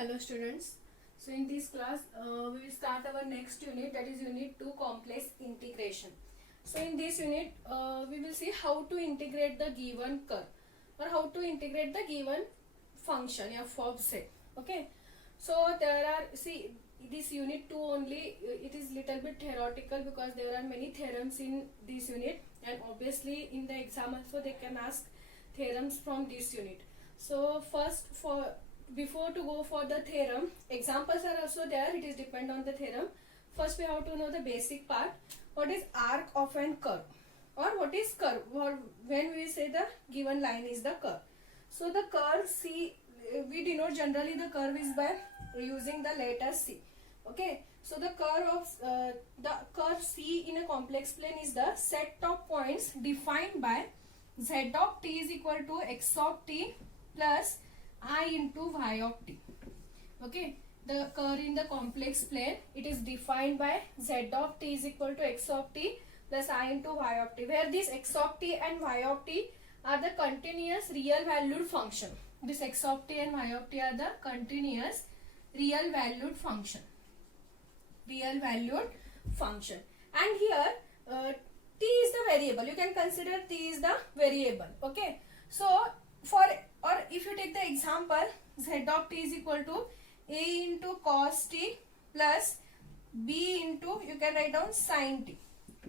Hello students. So in this class we will start our next unit, that is unit 2, complex integration. So in this unit we will see how to integrate the given curve or how to integrate the given function f of z. Okay. So there are, see, this unit 2 only, it is little bit theoretical because there are many theorems in this unit, and obviously in the exam also they can ask theorems from this unit. So first, before to go for the theorem, examples are also there, it is depend on the theorem. First we have to know the basic part. What is arc of an curve, or what is curve, or when we say the given line is the curve. So the curve C, we denote generally the curve is by using the letter C. Okay, so the curve C in a complex plane is the set of points defined by z of t is equal to x of t plus I into y of t. Okay, the curve in the complex plane, it is defined by z of t is equal to x of t plus I into y of t, where this x of t and y of t are the continuous real valued function. This x of t and y of t are the continuous real valued function. Real valued function. And here t is the variable. You can consider t is the variable. Okay. So if you take the example, z of t is equal to a into cos t plus b into, you can write down sin t.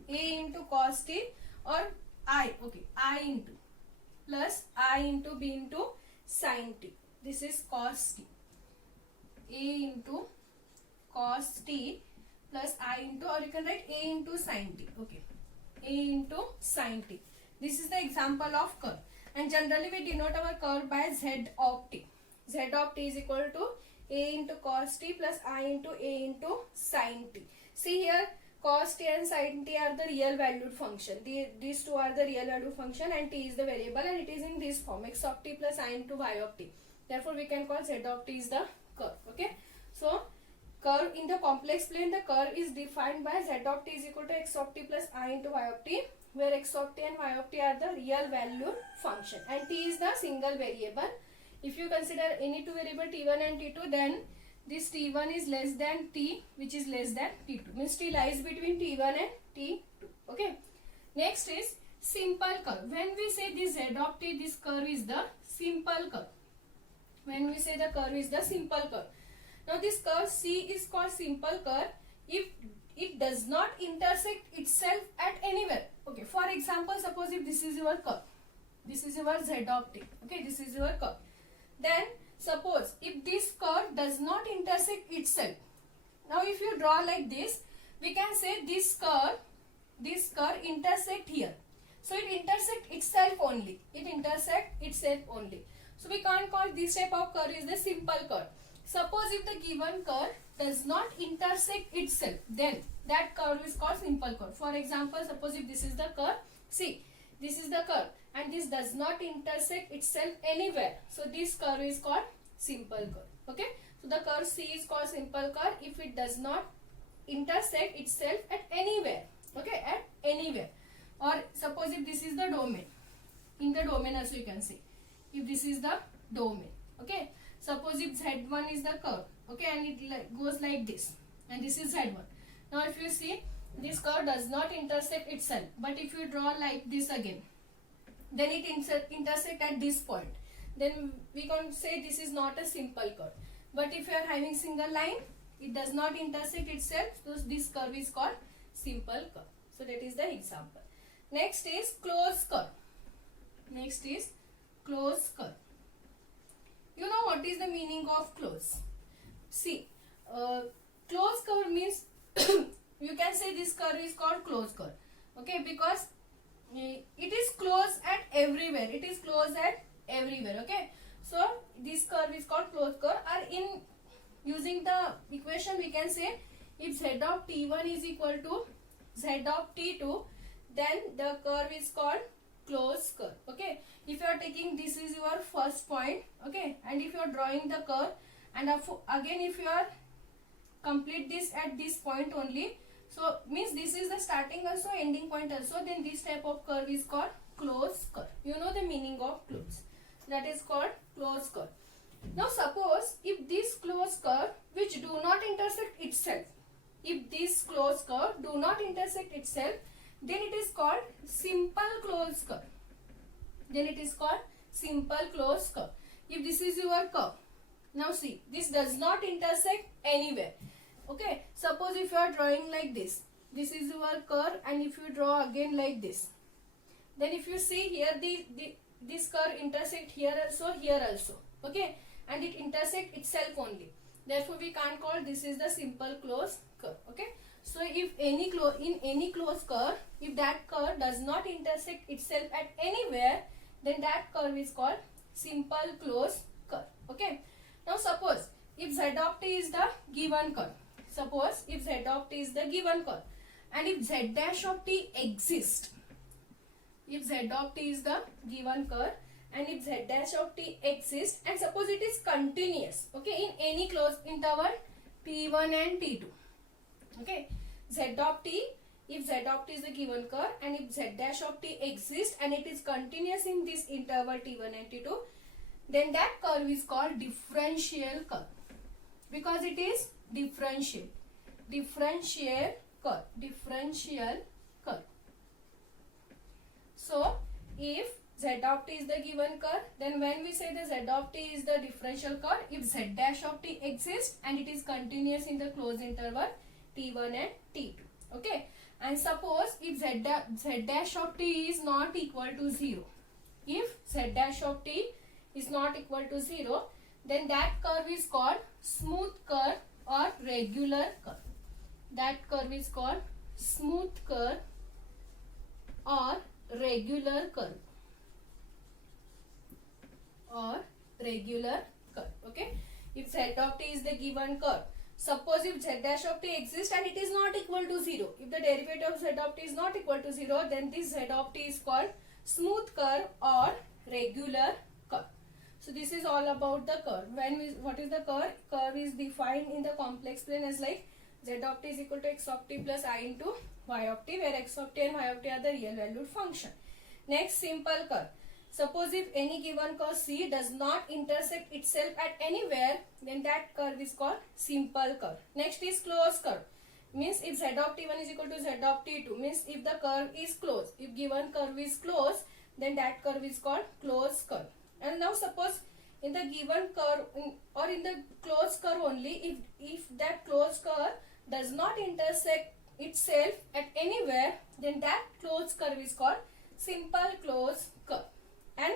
A into cos t or I into plus I into b into sin t. This is cos t. A into cos t plus I into, or you can write a into sin t. Okay, a into sin t. This is the example of curve, and generally we denote our curve by z of t. Z of t is equal to a into cos t plus I into a into sin t. See here, cos t and sin t are the real valued function. These two are the real valued function and t is the variable, and it is in this form, x of t plus I into y of t. Therefore we can call z of t is the curve. Okay, so curve in the complex plane, the curve is defined by z of t is equal to x of t plus I into y of t, where x of t and y of t are the real valued function and t is the single variable. If you consider any two variable t1 and t2, then this t1 is less than t, which is less than t2, means t lies between t1 and t2. Okay, next is simple curve. When we say this z of t, this curve is the simple curve. When we say the curve is the simple curve. Now this curve C is called simple curve if it does not intersect itself at anywhere. Okay, for example, suppose if this is your curve, this is your z of t. Okay, this is your curve. Then suppose if this curve does not intersect itself. Now if you draw like this, we can say this curve intersect here. So it intersect itself only. It intersect itself only. So we can't call this type of curve is the simple curve. Suppose if the given curve does not intersect itself, then that curve is called simple curve. For example, suppose if this is the curve, see, this is the curve and this does not intersect itself anywhere. So this curve is called simple curve. Okay, so the curve C is called simple curve if it does not intersect itself at anywhere. Okay, at anywhere. Or suppose if this is the domain, in the domain also you can see, if this is the domain. Okay, suppose if z1 is the curve, okay, and it goes like this, and this is z1. Now if you see, this curve does not intersect itself, but if you draw like this again, then it intersect at this point, then we can say this is not a simple curve. But if you are having single line, it does not intersect itself, so this curve is called simple curve. So that is the example. Next is closed curve. Next is closed curve. You know what is the meaning of close? See, closed curve means you can say this curve is called closed curve. Okay, because it is closed at everywhere. It is closed at everywhere. Okay, so this curve is called closed curve. Or in using the equation, we can say if z of t1 is equal to z of t2, then the curve is called closed curve. Okay, if you are taking, this is your first point. Okay, and if you are drawing the curve, and again if you are complete this at this point only, so means this is the starting also, ending point also, then this type of curve is called closed curve. You know the meaning of close. That is called closed curve. Now suppose if this closed curve do not intersect itself, then it is called simple closed curve. Then it is called simple closed curve. If this is your curve, now see, this does not intersect anywhere. Okay, suppose if you are drawing like this is your curve, and if you draw again like this, then if you see here, this curve intersect here also, okay, and it intersect itself only. Therefore we can't call this is the simple closed curve. Okay, so if in any closed curve, if that curve does not intersect itself at anywhere, then that curve is called simple closed curve. Okay, now suppose if z of t is the given curve, suppose if z of t is the given curve, and if z dash of t exists, if z of t is the given curve and if z dash of t exists, and suppose it is continuous, okay, in any closed interval t1 and t2, okay, z of t, if z of t is the given curve and if z dash of t exists and it is continuous in this interval t1 and t2, then that curve is called differential curve, because it is differential curve. So if z of t is the given curve, then when we say the z of t is the differential curve, if z dash of t exists and it is continuous in the closed interval t1 and t2, okay, and suppose if z dash of t is not equal to 0, if z dash of t is not equal to 0, then that curve is called smooth curve or regular curve. That curve is called smooth curve or regular curve okay. If z of t is the given curve, suppose if z dash of t exists and it is not equal to 0, if the derivative of z of t is not equal to 0, then this z of t is called smooth curve or regular curve. So this is all about the curve. What is the curve? Curve is defined in the complex plane as like z of t is equal to x of t plus I into y of t, where x of t and y of t are the real valued function. Next, simple curve. Suppose if any given curve C does not intersect itself at anywhere, then that curve is called simple curve. Next is closed curve. Means if z of t1 is equal to z of t2, means if the curve is closed, if given curve is closed, then that curve is called closed curve. And now suppose in the given curve or in the closed curve only, if that closed curve does not intersect itself at anywhere, then that closed curve is called simple closed curve. And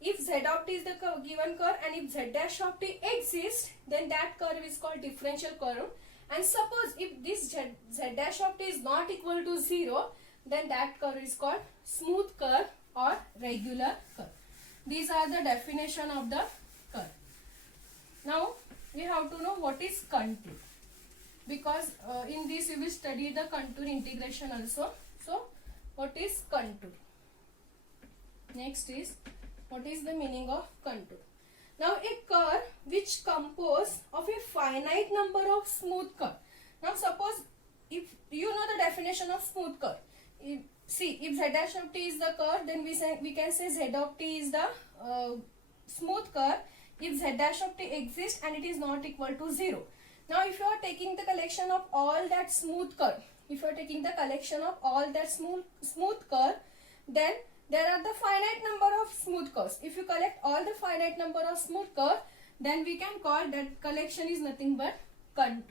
if z of t is the given curve and if z dash of t exists, then that curve is called differential curve. And suppose if this z dash of t is not equal to 0, then that curve is called smooth curve or regular curve. These are the definition of the curve. Now we have to know what is contour, because in this we will study the contour integration also. So what is contour? Next is, what is the meaning of contour? Now a curve which composed of a finite number of smooth curve. Now suppose if you know the definition of smooth curve. If z dash of t is the curve, then we can say z of t is the smooth curve if z dash of t exists and it is not equal to 0. Now if you are taking the collection of all that smooth curve, then there are the finite number of smooth curves. If you collect all the finite number of smooth curve, then we can call that collection is nothing but contour.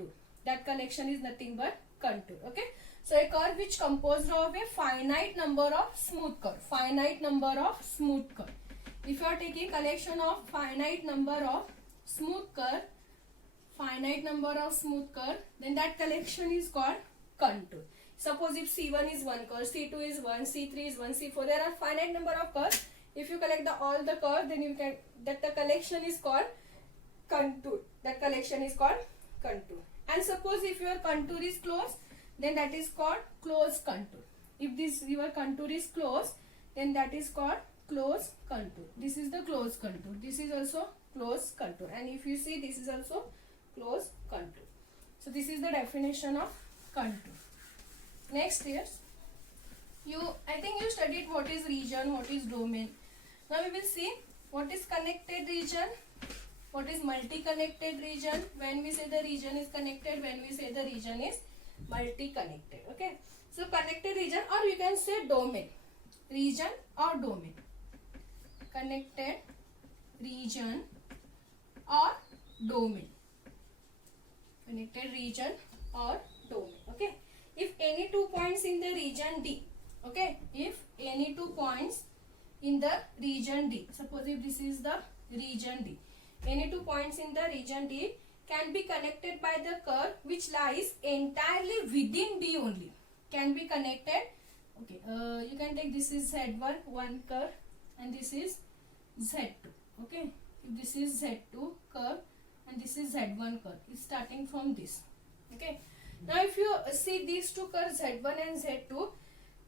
Okay. So a curve which composed of a finite number of smooth curve. If you are taking collection of finite number of smooth curve, then that collection is called contour. Suppose if C1 is one curve, C2 is one, C3 is one, C4, there are finite number of curves. If you collect all the curves, then you can, that the collection is called contour. And suppose if your contour is closed, then that is called closed contour. If this your contour is closed, then that is called closed contour. This is the closed contour. This is also closed contour. And if you see, this is also closed contour. So this is the definition of contour. Next is, I think you studied what is region, what is domain. Now we will see what is connected region, what is multi-connected region, when we say the region is connected, when we say the region is multi-connected. Okay, so connected region, or you can say domain, region or domain, connected region or domain, connected region or domain. Okay, if any 2 points in the region D, okay, if any 2 points in the region D, suppose if this is the region D, any 2 points in the region D can be connected by the curve which lies entirely within D only, can be connected. Okay, you can take this is Z1 one curve and this is Z2. Okay, if this is Z2 curve and this is Z1 curve, is starting from this. Okay, now if you see these two curves Z1 and Z2,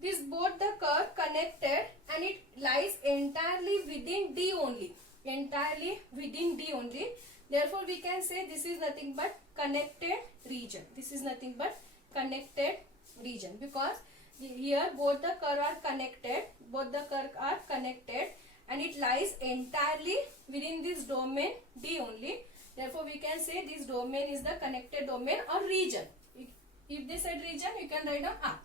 this both the curve connected and it lies entirely within D only, entirely within D only. Therefore we can say this is nothing but connected region. This is nothing but connected region, because here both the curve are connected, both the curve are connected and it lies entirely within this domain D only. Therefore we can say this domain is the connected domain or region. If they said region, you can write down R.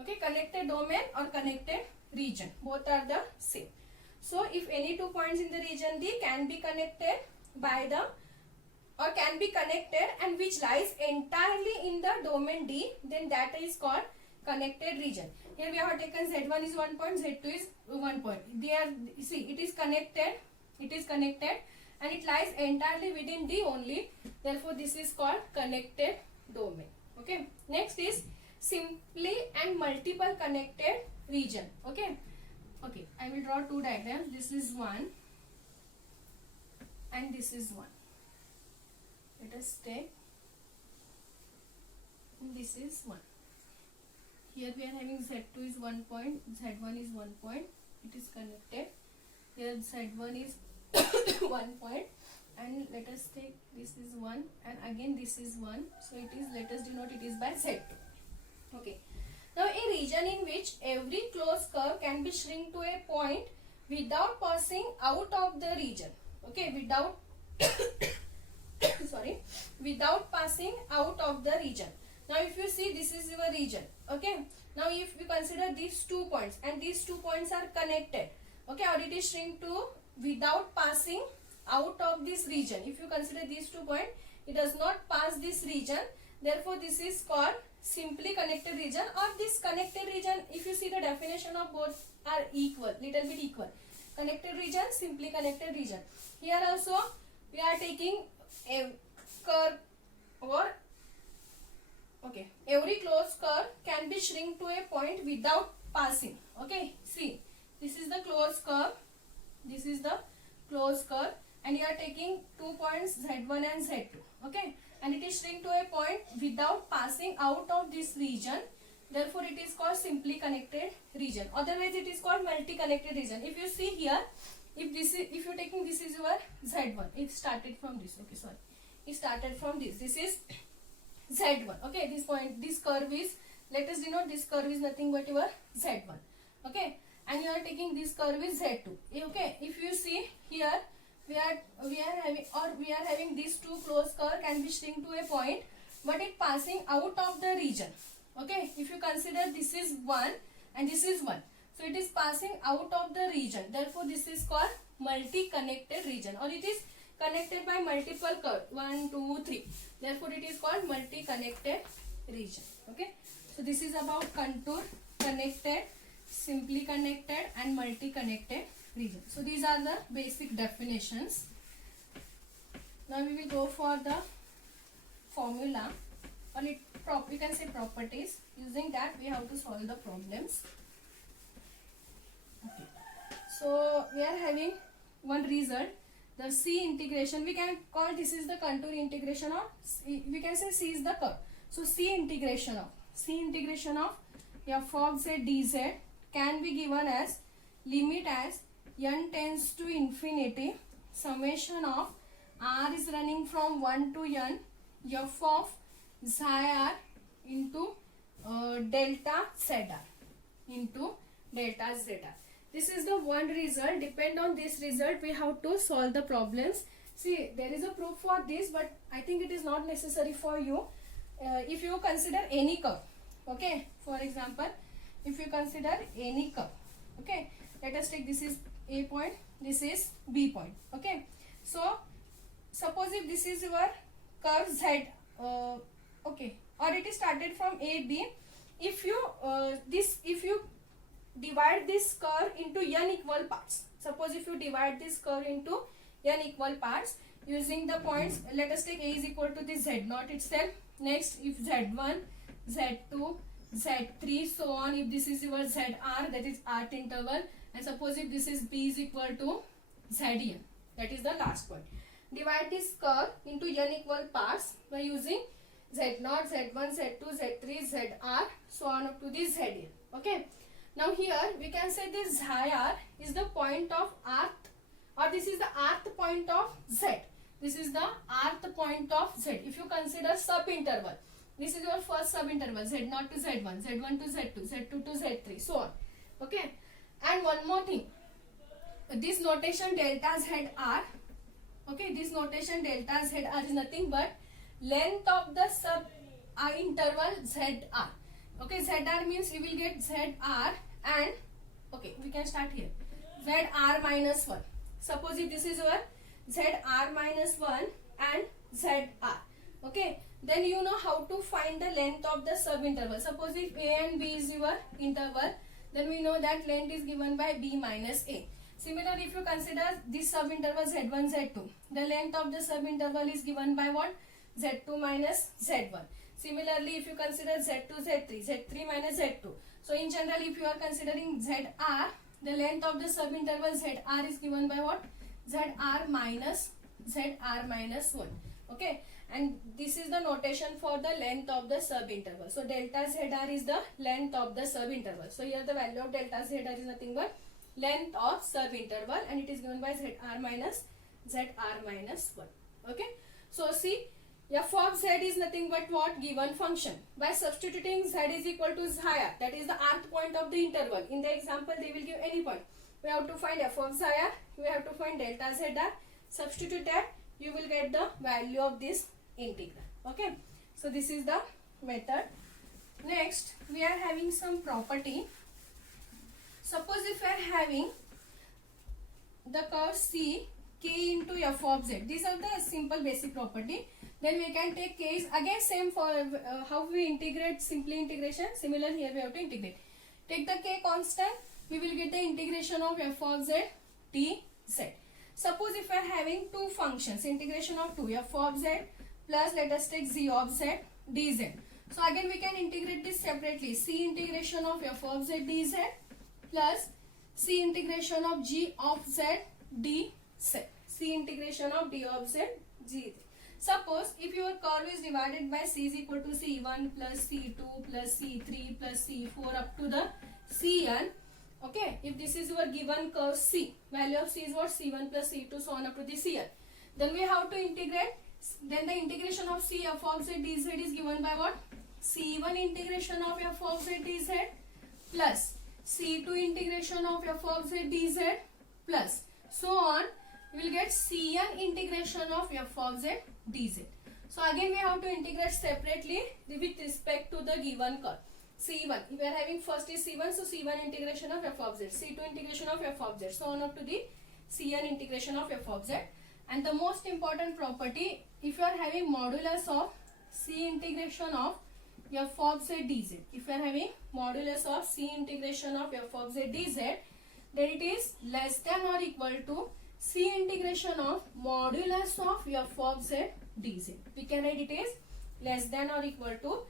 Okay, connected domain or connected region, both are the same. So if any 2 points in the region D can be connected by the, or can be connected and which lies entirely in the domain D, then that is called connected region. Here we have taken Z1 is 1 point, Z2 is 1 point. They are, see, it is connected and it lies entirely within D only. Therefore this is called connected domain. Okay, next is simply and multiple connected region. Okay, I will draw two diagrams. This is one and this is one. Let us take, this is one. Here we are having Z2 is 1 point, Z1 is 1 point, it is connected. Here Z1 is 1 point, and let us take this is 1 and again this is 1. So it is, let us denote it is by Z2. Okay, now a region in which every closed curve can be shrunk to a point without passing out of the region. Okay, without sorry, without passing out of the region. Now if you see, this is your region. Okay, now if you consider these 2 points and these 2 points are connected, okay, or it is shrunk to without passing out of this region. If you consider these 2 points, it does not pass this region. Therefore this is called simply connected region, or this connected region, if you see the definition of both are equal, little bit equal. Connected region, simply connected region. Here also we are taking a curve, or okay, every closed curve can be shrunk to a point without passing. Okay, see, this is the closed curve, this is the closed curve, and you are taking 2 points Z1 and Z2. Okay, and it is shrink to a point without passing out of this region. Therefore it is called simply connected region. Otherwise it is called multi-connected region. If you see here, if this is, if you are taking, this is your Z1, it started from this. Okay, sorry, it started from this. This is Z1. Okay, this point, this curve is, let us denote this curve is nothing but your Z1. Okay, and you are taking this curve is Z2. Okay, if you see here, we are having these two closed curve can be shrink to a point, but it passing out of the region. Okay, if you consider this is 1 and this is 1, so it is passing out of the region. Therefore this is called multi-connected region, or it is connected by multiple curve 1, 2, 3. Therefore it is called multi-connected region. Okay, so this is about contour, connected, simply connected and multi-connected region. So these are the basic definitions. Now we will go for the formula, or we can say properties. Using that we have to solve the problems. Okay, so we are having one result, the C integration. We can call this is the contour integration, or we can say C is the curve. So C integration of f of z dz can be given as limit as n tends to infinity, summation of r is running from 1 to n, f of xi r into delta zr into delta zr. This is the one result. Depend on this result we have to solve the problems. See, there is a proof for this, but I think it is not necessary for you. if you consider any curve, okay, for example, if you consider any curve, okay, let us take this is A point, this is B point, okay. So suppose if this is your curve Z, okay, or it is started from A, B. If you if you divide this curve into n equal parts, suppose if you divide this curve into n equal parts using the points, let us take A is equal to the Z0 itself. Next, if Z1, Z2, Z3, so on, if this is your ZR, that is art interval, and suppose if this is B is equal to Zn, that is the last point. Divide this curve into n equal parts by using Z0, Z1, Z2, Z3, Zr, so on up to the Zn. Okay. Now here we can say this Zr is the point of rth, or this is the rth point of Z. This is the rth point of Z. If you consider sub-interval, this is your first sub-interval, Z0 to Z1, Z1 to Z2, Z2 to Z3, so on. Okay. And one more thing, this notation delta ZR, okay, this notation delta ZR is nothing but length of the sub-interval ZR. Okay, ZR means we will get ZR and, okay, we can start here, ZR minus 1. Suppose if this is your ZR minus 1 and ZR, okay, then you know how to find the length of the sub-interval. Suppose if A and B is your interval, then we know that length is given by B minus A. Similarly, if you consider this sub-interval Z1, Z2, the length of the sub-interval is given by what? Z2 minus Z1. Similarly, if you consider Z2, Z3, Z3 minus Z2. So in general, if you are considering ZR, the length of the sub-interval ZR is given by what? ZR minus 1. Okay, and this is the notation for the length of the sub-interval. So delta ZR is the length of the sub-interval. So here the value of delta ZR is nothing but length of sub-interval, and it is given by ZR minus 1. Okay, so see, f of Z is nothing but what? Given function. By substituting Z is equal to Zr, that is the rth point of the interval. In the example, they will give any point. We have to find f of Zr, we have to find delta Zr. Substitute that, you will get the value of this integral. Okay, so this is the method. Next, we are having some property. Suppose if we are having the curve C, K into f of Z. These are the simple basic property. Then we can take K is again same for how we integrate, simply integration. Similar here we have to integrate. Take the K constant, we will get the integration of f of Z dz. Suppose if we are having two functions, integration of 2, f of Z plus let us take z of Z dz. So again we can integrate this separately. C integration of f of Z dz plus C integration of g of Z dz. C integration of d of Z dz. Suppose if your curve is divided by C is equal to C1 plus C2 plus C3 plus C4 up to the Cn. Okay, if this is your given curve C, value of C is what? C1 plus C2, so on up to the Cn. Then we have to integrate. Then the integration of C f of Z dz is given by what? C1 integration of f of Z dz plus C2 integration of f of Z dz plus so on. We will get Cn integration of f of Z dz. So again we have to integrate separately with respect to the given curve. C1, we are having first is C1, so C1 integration of f of Z, C2 integration of f of Z, so on up to the Cn integration of f of Z. And the most important property, if you are having modulus of C integration of f of Z dz, if you are having modulus of C integration of f of Z dz, then it is less than or equal to C integration of modulus of f of Z dz. We can write it is less than or equal to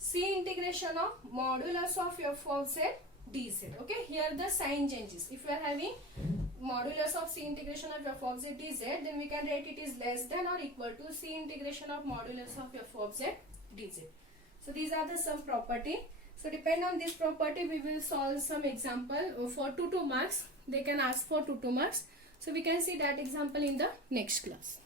C integration of modulus of f of Z dz. Okay, here the sign changes. If you are having modulus of C integration of f of Z dz, then we can write it is less than or equal to C integration of modulus of f of Z dz. So these are the some property. So depend on this property, we will solve some example for 2 marks. They can ask for 2 marks. So we can see that example in the next class.